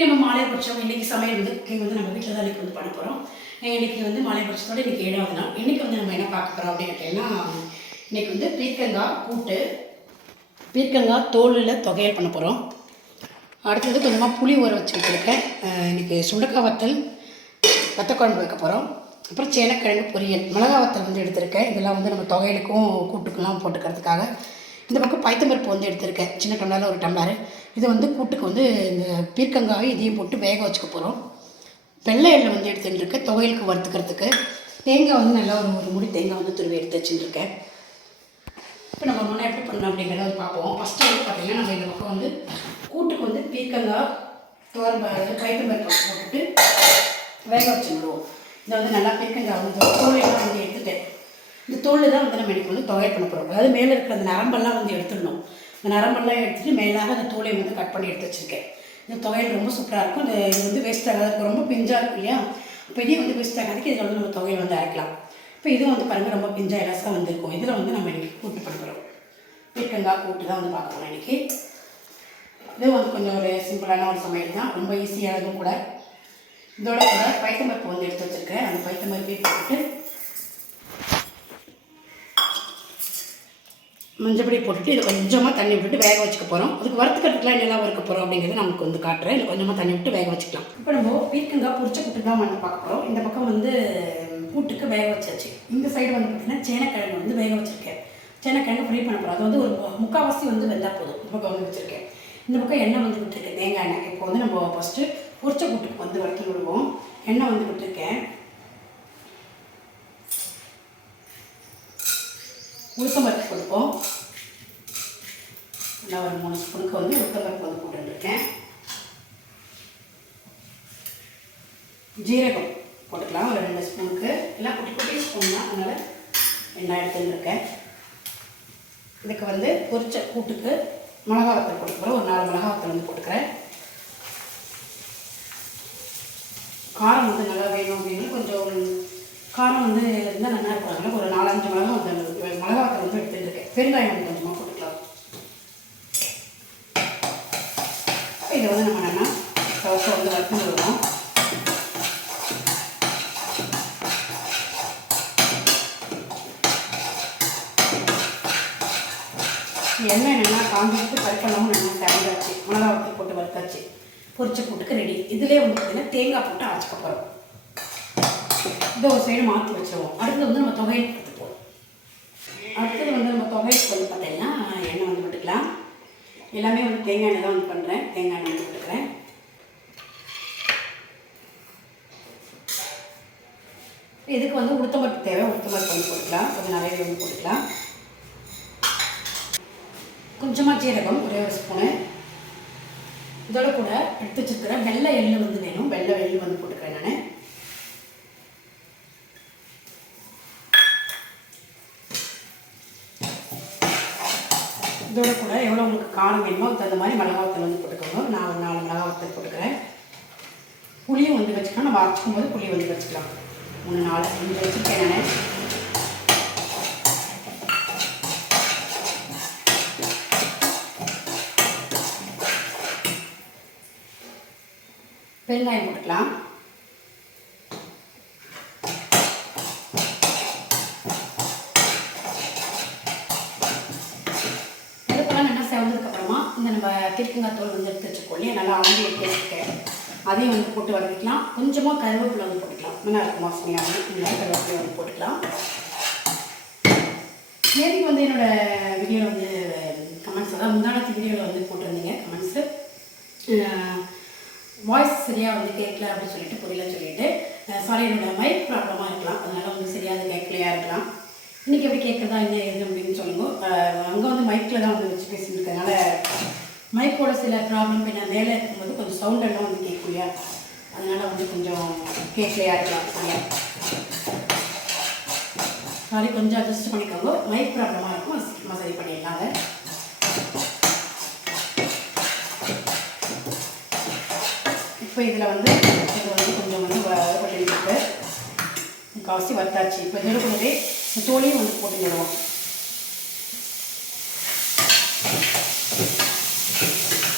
இன்றைக்கி நம்ம மாலைபட்சம் இன்றைக்கி சமையல் வந்து குக்கிங் வந்து நம்ம வீட்டில் தான் இன்றைக்கி வந்து பண்ண போகிறோம். இன்றைக்கி வந்து மாலைபட்சத்தோடு இன்றைக்கி 7வது நாள். இன்றைக்கி வந்து நம்ம என்ன பார்க்க போகிறோம் அப்படின்னு கேட்டிங்கன்னா, இன்றைக்கி வந்து பீர்க்கங்காய் கூட்டு, பீர்க்கங்காய் தோலில் தொகையல் பண்ண போகிறோம். அடுத்தது கொஞ்சமாக புளி ஊற வச்சு வச்சுருக்கேன். இன்றைக்கி சுண்டக்காய் வத்தல் வத்தக்குழம்பு வைக்க போகிறோம். அப்புறம் சேனக்கிழங்கு பொரியல், மிளகா வத்தல் வந்து எடுத்திருக்கேன். இதெல்லாம் வந்து நம்ம தொகையலுக்கும் கூட்டுக்கெல்லாம் போட்டுக்கிறதுக்காக. இந்த பக்கம் பைத்தம்பருப்பு வந்து எடுத்திருக்கேன், சின்ன டம்ளரில் 1 டம்ளர். இது வந்து கூட்டுக்கு வந்து இந்த பீர்க்கங்காயை இதையும் போட்டு வேக வச்சுக்க போகிறோம். வெள்ளை எண்ணெய் வந்து எடுத்துட்டுருக்கேன் துவையலுக்கு வறுத்துக்கிறதுக்கு. தேங்காய் வந்து நல்லா ஒரு முடி தேங்காய் வந்து துருவி எடுத்து வச்சுட்டுருக்கேன். இப்போ நம்ம முன்னே எப்படி பண்ணணும் அப்படிங்கிறத வந்து பார்ப்போம். ஃபஸ்ட்டு வந்து பார்த்திங்கன்னா, நம்ம இந்த பக்கம் வந்து கூட்டுக்கு வந்து பீர்க்கங்காய் பைத்தம்பருப்பு போட்டுட்டு வேக வச்சுடுவோம். இதை வந்து நல்லா பீர்க்கங்காய் வந்து தோலையெல்லாம் வந்து எடுத்துட்டேன். இந்த தோல் தான் வந்து நம்ம இன்றைக்கி வந்து தொகையல் பண்ண போகிறோம். அதாவது மேலே இருக்கிற அந்த நரம்பெல்லாம் வந்து எடுத்துடணும். இந்த நரம்பெல்லாம் எடுத்துகிட்டு மேலாக அந்த தோலை வந்து கட் பண்ணி எடுத்து வச்சுருக்கேன். இந்த தொகையல் ரொம்ப சூப்பராக இருக்கும். இது வந்து வேஸ்ட் ஆகாது, ரொம்ப பிஞ்சாக இருக்கும் இல்லையா? இப்போ இதையும் வந்து வேஸ்ட் ஆகாதுக்கு இதில் வந்து நம்ம தொகையல் வந்து அரைக்கலாம். இப்போ இதுவும் வந்து பாருங்கள் ரொம்ப பிஞ்சாக இலசாக வந்துருக்கும். இதில் வந்து நம்ம இன்றைக்கி கூட்டு பண்ண போகிறோம். பீர்க்கங்காய் கூட்டு தான் வந்து பார்க்க போகிறோம் இன்றைக்கி. இதுவும் வந்து கொஞ்சம் ஒரு சிம்பிளான ஒரு சமையல் தான், ரொம்ப ஈஸியானதும் கூட. இதோட கூட பைத்தம்பருப்பு வந்து எடுத்து வச்சுருக்கேன். அந்த பைத்தம்பருப்பையும் போட்டுட்டு மஞ்சப்பொடி போட்டுட்டு இதை கொஞ்சமாக தண்ணி விட்டுட்டு வேக வச்சுக்க போகிறோம். அதுக்கு வறுத்துக்கிறதுக்குலாம் என்னெல்லாம் வறுக்க போகிறோம் அப்படிங்கிறது நமக்கு வந்து காட்டுறேன். இல்லை கொஞ்சமாக தண்ணி விட்டு வேக வச்சுக்கலாம். இப்போ நம்ம பீர்க்கங்காய் பொரிச்ச கூட்டு தான் வந்து பார்க்க போகிறோம். இந்த பக்கம் வந்து கூட்டுக்கு வேக வச்சாச்சு. இந்த சைடு வந்து பார்த்திங்கன்னா சேனக்கிழங்கு வந்து வேக வச்சுருக்கேன். சேனக்கிழங்கு ஃப்ரை பண்ண போகிறோம். அது வந்து ஒரு 3/4 வந்து வெந்தால் போதும். இந்த பக்கம் வந்து வச்சுருக்கேன். இந்த பக்கம் எண்ணெய் வந்து விட்டுருக்கேன், தேங்காய் எண்ணெய். இப்போ வந்து நம்ம ஃபஸ்ட்டு பொரிச்ச கூட்டுக்கு வந்து வறுத்து விடுவோம். எண்ணெய் வந்து விட்டுருக்கேன். உளுத்தம்பருப்பு கொடுப்போம். நான் ஒரு 3 ஸ்பூனுக்கு வந்து உளுத்தம்பருப்பு வந்து போட்டுருக்கேன். ஜீரகம் போட்டுக்கலாம் ஒரு 2 ஸ்பூனுக்கு. எல்லாம் குட்டி குட்டி ஸ்பூன் தான், அதனால் 2 எடுத்துருக்கேன். இதுக்கு வந்து பொரிச்ச கூட்டுக்கு மிளகா வத்தல் போட்டுக்கிறேன். ஒரு 4 மிளகா வத்தல் வந்து போட்டுக்கிறேன். காரம் வந்து நல்லா வேணும் அப்படின்னு கொஞ்சம் காரம் வந்து இருந்தால் நல்லா இருக்கும். ஒரு 4-5 மிளகா வந்து மிளகா வத்தல் வந்து எடுத்துருக்கேன். பெருங்காயம் வந்து கொஞ்சமாக போட்டுக்கலாம். இதை வந்து நம்ம நல்லா தவசை வந்து வறுத்து விடுவோம். எண்ணெய் நல்லா காஞ்சிட்டு பருப்பெல்லாமும் நல்லா தயாராச்சு. மிளகா வத்தல் போட்டு வறுத்தாச்சு. பொரிச்ச கூட்டுக்கு ரெடி. இதிலே வந்து பார்த்திங்கன்னா தேங்காய் போட்டு அரைச்சிக்க போகிறோம். இதை ஒரு சைடு மாற்றி வச்சுருவோம். அடுத்தது வந்து நம்ம தொகையல் எடுத்துப்போம். அடுத்தது வந்து நம்ம தொகையலுக்கு வந்து பார்த்திங்கன்னா எண்ணெய் வந்து விட்டுக்கலாம். எல்லாமே வந்து தேங்காய் எண்ணெய் தான் வந்து பண்ணுறேன். தேங்காய் எண்ணெய் வந்து விட்டுக்கிறேன். இதுக்கு வந்து உளுத்தம்பருப்பு தேவை, உளுத்தம்பருப்பு வந்து போட்டுக்கலாம். கொஞ்சம் நிறையவே வந்து போட்டுக்கலாம். கொஞ்சமாக ஜீரகம் ஒரே 1 ஸ்பூனு. இதோட கூட எடுத்து வச்சுருக்கிற வெள்ளை எள்ளு வந்து வேணும். வெள்ளை எள்ளு வந்து போட்டுக்கிறேன் நான். இதோட கூட எவ்வளோ உங்களுக்கு காரம் வேணுமோ தகுந்த மாதிரி மிளகா வத்தல் வந்து போட்டுக்கோங்க. நான் ஒரு 4 மிளகா வத்தல் போட்டுக்கிறேன். புளியும் வந்து வச்சுக்கலாம். நம்ம அரைச்சிக்கும் போது புளி வந்து வச்சுக்கலாம். 3-4 இங்கே வச்சுருக்கேன் நான். பெருங்காயம் போட்டுக்கலாம். இதுக்கெல்லாம் நல்லா செவந்ததுக்கப்புறமா இந்த நம்ம பீர்க்கங்காய் தோல் வந்து எடுத்து வச்சுக்கோங்க. நல்லா ஆஞ்சி எடுத்து வச்சுருக்கேன். அதையும் வந்து போட்டு வதக்கிக்கலாம். கொஞ்சமாக கருவேப்பிலை வந்து போட்டுக்கலாம். நல்லா இருக்கும் வாசனையாக. இந்த கருவேப்பிலை வந்து போட்டுக்கலாம். நேற்று வந்து என்னோடய வீடியோவில் வந்து கமெண்ட்ஸ், அதாவது முந்தானத்து வீடியோவில் வந்து போட்டிருந்தீங்க கமெண்ட்ஸு. வாய்ஸ் சரியாக வந்து கேட்கல அப்படின்னு சொல்லிட்டு புரியலன்னு சொல்லிட்டு. சாரி, என்னோடய மைக் ப்ராப்ளமாக இருக்கலாம். அதனால் வந்து சரியாக கேட்கலையாக இருக்கலாம். இன்றைக்கி எப்படி கேட்குறதா என்ன எது அப்படின்னு சொல்லுங்க. அங்கே வந்து மைக்கில் தான் வந்து வச்சு பேசிட்டு இருக்கனால மைக்கோட சில ப்ராப்ளம் பின்ன மேலே இருக்கும்போது கொஞ்சம் சவுண்டெல்லாம் வந்து கேட்கும் இல்லையா? அதனால் வந்து கொஞ்சம் கேட்கலையாக இருக்கலாம். சரியா சாரி, கொஞ்சம் அட்ஜஸ்ட் பண்ணிக்கோங்க. மைக் ப்ராப்ளமாக இருக்கும், சீக்கிரமாக சரி பண்ணிடலாம். அதை இப்போ இதில் வந்து இது வந்து கொஞ்சம் வந்து வறுபட்டு காசி வறுத்தாச்சு. இப்போ இதோட கூடவே தோலையும் வந்து போட்டுக்கிடுவோம்.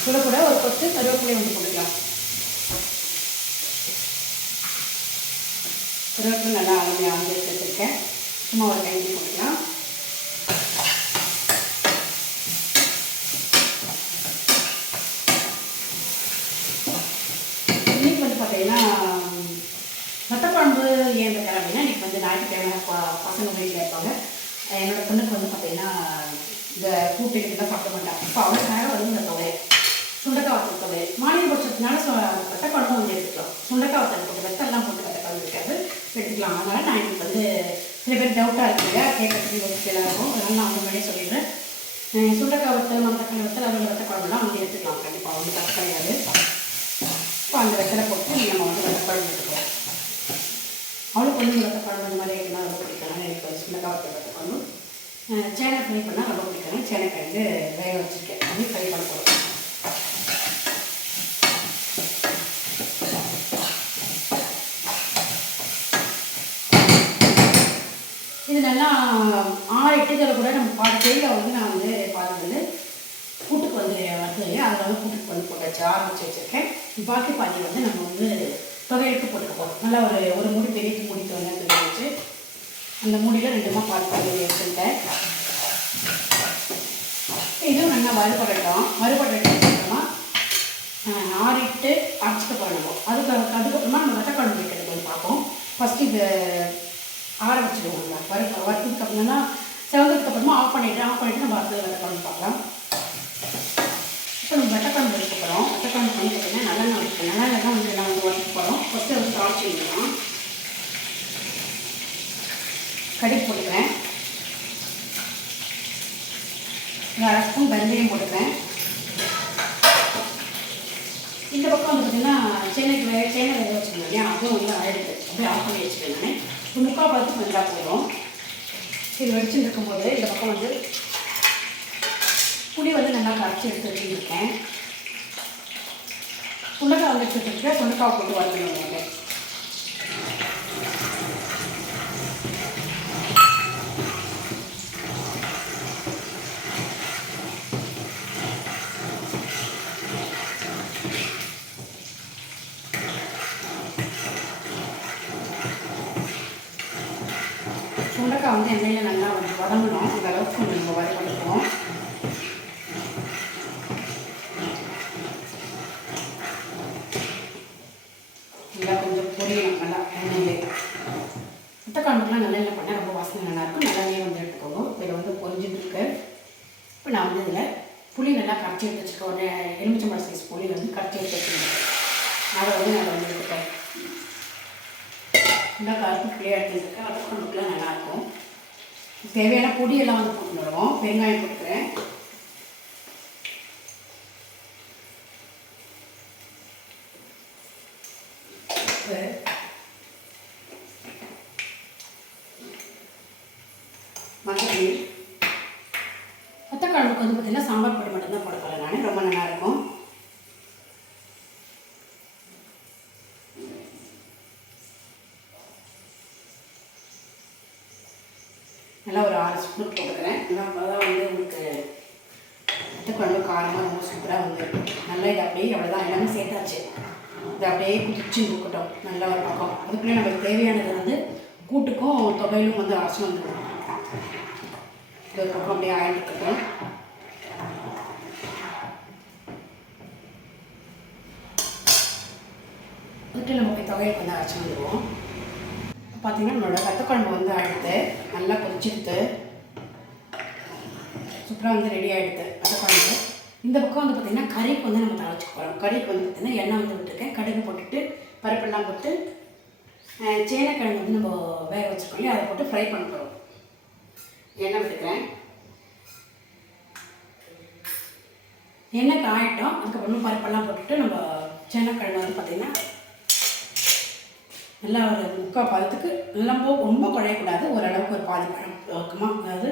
கூட கூட ஒரு கொத்து கருவேப்பிலையை வந்து போட்டுக்கலாம். கருவேப்பிலை நல்லா அருமையாக வந்து வச்சுருக்கேன். சும்மா ஒரு கைக்கு போட்டுக்கலாம். இன்றைக்கி வந்து பார்த்தீங்கன்னா வத்தக்குழம்பு ஏன் வைக்கிறேன் அப்படின்னா, இன்றைக்கி வந்து ஞாயிற்றுக்கிழமை பசங்க வீட்டில் இருப்பாங்க. என்னோடய பொண்ணுக்கு வந்து பார்த்தீங்கன்னா இந்த கூட்டு தான் சாப்பிட மாட்டாங்க. இப்போ அவளுக்காக வந்து இந்த துவையல் சுண்டக்காய் வத்தல் துவையல் மானியம் பட்சத்தினால வத்தக்குழம்பு வந்து எடுத்துக்கலாம். சுண்டக்காய் வத்தல் போட்டு வெத்தெல்லாம் போட்டு வத்தக்குழம்பு இருக்காது எடுத்துக்கலாம். அதனால் நான் எனக்கு வந்து சில பேர் டவுட்டாக இருக்குங்க, கேட்கறதுக்கு யோசிக்கலாம் இருக்கும். அதனால் நான் அந்த மாதிரியே சொல்லிடுறேன். சுண்டக்காய் வத்தல் மரத்தக்காளி வத்தல் அதோட வத்தக்குழம்புலாம் வந்து எடுத்துக்கலாம். கண்டிப்பாக வந்து தப்பு கிடையாது. இப்போ அந்த வெத்தலை போட்டு நம்ம வந்து வத்தக்குழம்பு எடுத்துக்கலாம். அவளுக்கு வந்து வத்தக்குழம்பு இந்த மாதிரி இருக்குன்னா ரொம்ப பிடிக்கலாம். எனக்கு வந்து சுண்டக்காய் வத்தல் வத்தக்குழம்பு சேனை ஃப்ரை பண்ணால் ரொம்ப பிடிக்கும். சேனைக்கிழங்கு வேக வச்சுருக்கேன், அப்படி ஃப்ரை பண்ண போகிறோம். இது நல்லா 6-8 கூட நம்ம பாதி தேயிலை வந்து நான் வந்து பாதி வந்து கூட்டுக்கு வந்து வருது, அதில் வந்து கூட்டுக்கு வந்து போட்டாச்சு ஆரம்பிச்சு வச்சுருக்கேன். பாக்கி பாதி வந்து நம்ம வந்து தொகையிட்டு போட்டுக்க போகிறோம். நல்லா ஒரு மூடி பெரிய மூடிட்டு வந்து துணி வச்சு அந்த மூடியில் 2 பாதி வச்சுருக்கேன். இதுவும் நல்லா வறுபடட்டும். வறுபடட்டுமா ஆறிட்டு அரைச்சிக்க போகிறோம். அதுக்கப்புறமா நம்ம வத்தக்குழம்பு வைக்கிறது வந்து பார்ப்போம். ஃபஸ்ட்டு இது ஆற வச்சுடுவோம். வறுத்ததுக்கு அப்புறம்னா செவந்ததுக்கு அப்புறமா ஆஃப் பண்ணிவிட்டு நம்ம அடுத்தது வத்தக்குழம்பு பார்க்கலாம். இப்போ நம்ம வத்தக்குழம்பு வைக்க போகிறோம். வத்தக்குழம்பு பண்ணி பார்த்தீங்கன்னா நல்லெண்ணெய் வச்சுக்கோங்க. நல்லெண்ணெய் தான் வந்து நான் வந்து வறுக்க போகிறோம். ஃபஸ்ட்டு வந்து தாளிச்சு வைக்கலாம். கடுகு போட்டுக்கிறேன். 1/2 ஸ்பூன் வெந்தயம் போட்டுக்கிறேன். இந்த பக்கம் வந்து பார்த்திங்கன்னா சேனை வேக வச்சுக்கணும் இல்லையா, அதுவும் வந்து ஆயிடுது. அப்படியே ஆஃப் பண்ணி வச்சுக்கேன். நான் ஒரு 3/4 பழத்துக்கு வெந்தால் போதும். இது வெடிச்சுட்டு இருக்கும்போது இந்த பக்கம் வந்து புளி வந்து நல்லா கரைச்சி எடுத்து வச்சுருக்கேன். சுண்டக்காய் வந்து வச்சுருக்கேன். சுண்டக்காய் போட்டு வறுக்கணும். சுண்டக்காய் வந்து எண்ணெயில் நல்லா வந்து வதங்கணும். அந்த அளவுக்கு கொஞ்சம் நம்ம வதக்கிடுவோம். நல்லா கொஞ்சம் பொரியணும் நல்லா எண்ணெயிலே. வத்தக்குழம்புக்குலாம் நல்லெண்ணெய் பண்ணால் ரொம்ப வாசனை நல்லாயிருக்கும். நல்லெண்ணெய் வந்து எடுத்துக்கோங்க. இதில் வந்து பொரிஞ்சிட்டு இருக்கு. இப்போ நான் வந்து இதில் புளி நல்லா கரைச்சி எடுத்து வச்சுருக்கேன். ஒரு எலுமிச்சம்பழம் சைஸ் புளி வந்து கரைச்சி எடுத்து வச்சுருக்கேன். அதை வந்து எடுத்துப்பேன். நல்லா கருப்பு புளியாக எடுத்துருக்கேன். வத்தக்குழம்புக்குலாம் நல்லாயிருக்கும். தேவையான பொடியெல்லாம் வந்து போட்டுடுவோம். வெங்காயம் போட்டுக்கிறேன். மஞ்சள். வத்தக்குழம்புக்கு வந்து பார்த்திங்கன்னா சாம்பார் பொடி மட்டும்தான் போட போகிறேன். நான் ரொம்ப நல்லாயிருக்கும். நல்லா ஒரு 6 ஸ்பூன் போட்டுக்கிறேன். நல்லா அப்போ தான் வந்து உங்களுக்கு வத்தக்குழம்பு காரமாக ரொம்ப சூப்பராக வந்து நல்லா இது அப்படியே அவ்வளோதான் எல்லாமே சேர்த்தாச்சு. இது அப்படியே குதிச்சு இருக்கட்டும் நல்லா ஒரு பக்கம். அதுக்குள்ளே நமக்கு தேவையானது வந்து கூட்டுக்கும் தொகையிலும் வந்து அரைச்சி வந்துடும். இது ஒரு பக்கம் அப்படியே ஆயிட்டுருக்கட்டும். அதுக்குள்ளே நம்ம போய் தொகையிலுக்கு வந்து அரைச்சி வந்துடுவோம். பார்த்திங்கன்னா நம்மளோட வத்தக்குழம்பு வந்து ஆகிடுது. நல்லா கொதிச்சுடுது. சூப்பராக வந்து ரெடி ஆகிடுது வத்தக்குழம்பு. இந்த பக்கம் வந்து பார்த்திங்கன்னா கறிக்கு வந்து நம்ம தாளிச்சுக்க போகிறோம். கறிக்கு வந்து பார்த்திங்கன்னா எண்ணெய் வந்து விட்டுருக்கேன். கடுகு போட்டுட்டு பருப்பெல்லாம் போட்டு சேனைக்கிழங்கு வந்து நம்ம வேக வச்சுருக்கோம் இல்லையா, அதை போட்டு ஃப்ரை பண்ண போகிறோம். எண்ணெய் விட்டுக்கிறேன். எண்ணெய் காயட்டும். அதுக்கப்புறமா பருப்பெல்லாம் போட்டுட்டு நம்ம சேனைக்கிழங்கு வந்து பார்த்திங்கன்னா நல்லா ஒரு 3/4 பழத்துக்கு நல்லா ரொம்ப குழையக்கூடாது. ஓரளவுக்கு ஒரு பாதி பழம் பக்கமாக, அதாவது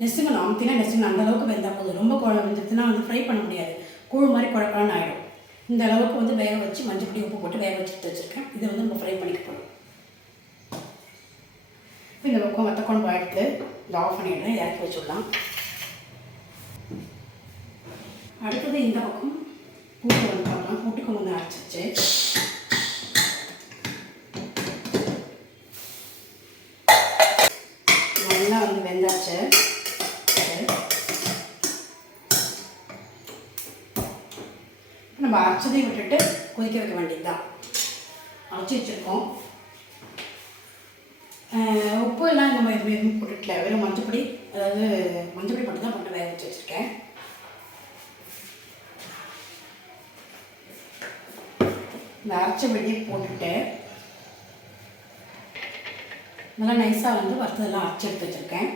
நெசுங்கணும். அமுத்தினா நெசுங்கணும். அந்தளவுக்கு வெந்தால் போதும். ரொம்ப வெந்துச்சுன்னா வந்து ஃப்ரை பண்ண முடியாது. கூழ் மாதிரி குழப்பம்னு ஆகிடும். இந்த அளவுக்கு வந்து வேக வச்சு மஞ்சள் பொடி உப்பு போட்டு வேக வச்சுட்டு வச்சுருக்கேன். இதை வந்து நம்ம ஃப்ரை பண்ணிக்க போகிறோம். இப்போ இந்த பக்கம் வத்தக்குழம்பு எடுத்து இதை ஆஃப் பண்ணிடுறேன். இறக்கி வச்சுடலாம். அடுத்தது இந்த பக்கம் கூட்டு வந்து பார்க்கலாம். கூட்டுக்கு வந்து அரைச்சிச்சு. அரைச்சதையும் விட்டுட்டு கொதிக்க வைக்க வேண்டியது தான். அரைச்சி வச்சுருக்கோம். உப்பு எல்லாம் இந்த மாதிரி எதுவும் போட்டுக்கல, வெறும் மஞ்சப்பொடி, அதாவது மஞ்சப்பொடி மட்டும் தான் போட்டு வேக வச்சு வச்சுருக்கேன். இந்த அரைச்ச வெடியை போட்டுட்டு நல்லா நைஸாக வந்து வறுத்ததெல்லாம் அரைச்சி எடுத்து வச்சுருக்கேன்.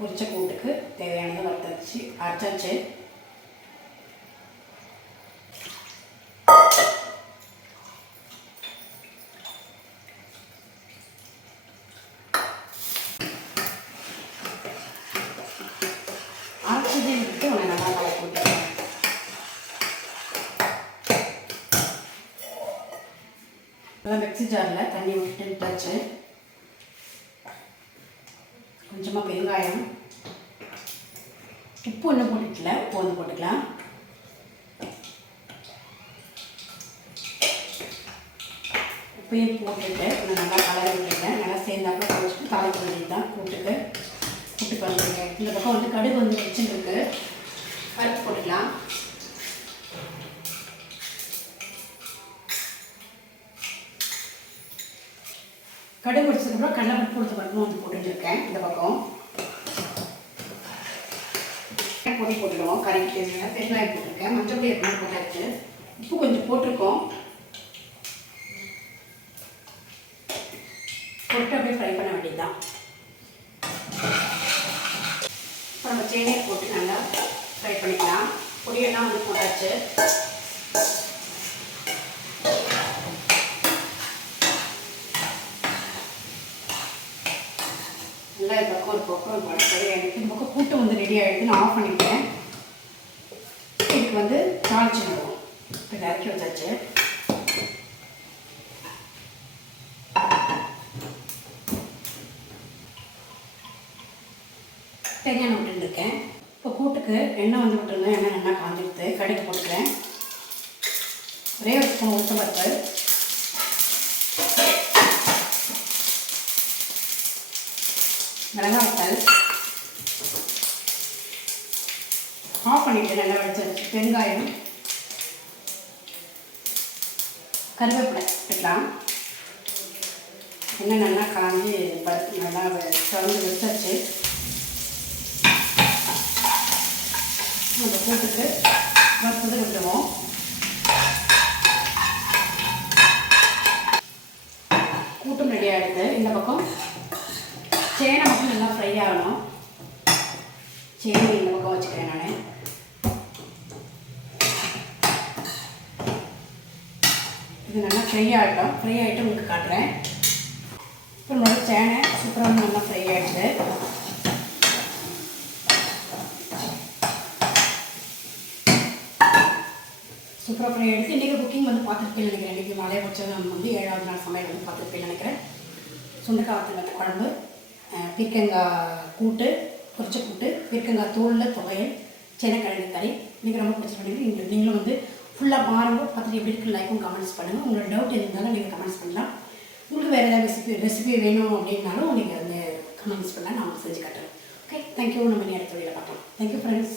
பொரிச்ச கூட்டுக்கு தேவையானதை வறுத்தாச்சு, அரைச்சாச்சு. அரைச்சதே விட்டு உன்னை நல்லா கலக்கி விட்டுருக்கேன். நல்லா மிக்ஸி ஜாரில் தண்ணி விட்டுட்டாச்சு. கொஞ்சமாக பெருங்காயம், உப்பு ஒன்றும் போட்டுக்கல, உப்பு வந்து போட்டுக்கலாம். உப்பையும் போட்டுட்டு நான் நல்லா கலரி விட்டுருக்கேன். நல்லா சேர்ந்தாப்புல குறைச்சிட்டு தாளிக்க வேண்டியது தான் கூட்டுக்கு. கூட்டுக்கு வந்துருக்கேன். இந்த பக்கம் வந்து கடுகு வந்து வச்சுருக்கு, பருப்பு போட்டுக்கலாம். கடுகு வச்சதுக்கப்புறம் கடலைப்பருப்பு கொடுத்த பருப்பும் வந்து போட்டுருக்கேன். இந்த பக்கம் பொடி போட்டுடுவோம். கறிக்கு தேவையான பெருங்காயம் போட்டிருக்கேன். மஞ்சள் பொடி எப்படின்னா போட்டாச்சு. உப்பு கொஞ்சம் போட்டிருக்கோம். போட்டு அப்படியே ஃப்ரை பண்ண வேண்டியது தான். இப்போ நம்ம தேங்காயை போட்டு நல்லா ஃப்ரை பண்ணிக்கலாம். பொடியெல்லாம் வந்து போட்டாச்சு. நல்லா இந்த பக்கம் ஒரு பக்கம் எனக்கு இந்த பக்கம் கூட்டு வந்து ரெடி ஆகிடுது. நான் ஆஃப் பண்ணிவிட்டேன். இதுக்கு வந்து தாளிச்சுடுவோம். இப்போ இறக்கி வச்சாச்சு. தேங்காய் எண்ணெய் விட்டுருக்கேன். இப்போ கூட்டுக்கு எண்ணெய் வந்து விட்டுருந்தேன். எண்ணெய் நல்லா காஞ்சிடுது. கடுகு போட்டுக்கிறேன். ஒரே ஒரு ஸ்பூன் உளுத்தம்பருப்பு, மிளகாய்த்தூள் ஆஃப் பண்ணிவிட்டு நல்லா வடிச்சு பெருங்காயம், கருவேப்பிலை எடுக்கலாம். எண்ணெய் நல்லா காஞ்சி நல்லா திறந்து வச்சாச்சு. நம்ம கூட்டுக்கு வறுத்தது விட்டுருவோம். கூட்டும் ரெடி ஆகிடுது. இந்த பக்கம் சேனை மட்டும் நல்லா ஃப்ரை ஆகணும். சேனை இந்த பக்கம் வச்சுக்கிறேன் நான். இது நல்லா ஃப்ரை ஆகிட்டோம். ஃப்ரை ஆகிட்டு உங்களுக்கு காட்டுறேன். இப்போ நம்மளோட சேனை சூப்பராக நல்லா ஃப்ரை ஆகிடுது. சூப்பராக ஃப்ரை ஆகிடுது. இன்றைக்கி குக்கிங் வந்து பார்த்துருப்பேன்னு நினைக்கிறேன். இன்றைக்கி மலையை வச்சது நம்ம வந்து 7வது நாள் சமையல் வந்து பார்த்துருப்பேன்னு நினைக்கிறேன். சுண்டக்காய் வத்தல் குழம்பு, பீர்க்கங்காய் கூட்டு, பொரிச்ச கூட்டு, பீர்க்கங்காய் தோலில் துவையல், சேனைக்கிழங்கு கறி. இன்றைக்கி ரொம்ப பிடிச்சிருக்கீங்க. நீங்களும் வந்து ஃபுல்லாக பாருங்கள். பார்த்துட்டு எப்படி இருக்கு லைக்கும் கமெண்ட்ஸ் பண்ணுங்கள். உங்களோட டவுட் எது இருந்தாலும் நீங்கள் கமெண்ட்ஸ் பண்ணலாம். உங்களுக்கு வேறு ஏதாவது ரெசிபி வேணும் அப்படின்னாலும் நீங்கள் வந்து கமெண்ட்ஸ் பண்ணலாம். நான் உங்களுக்கு செஞ்சு காட்டுறேன். Okay, thank you. நம்ம அடுத்த வீடியோவில் பார்க்கலாம். Thank you friends.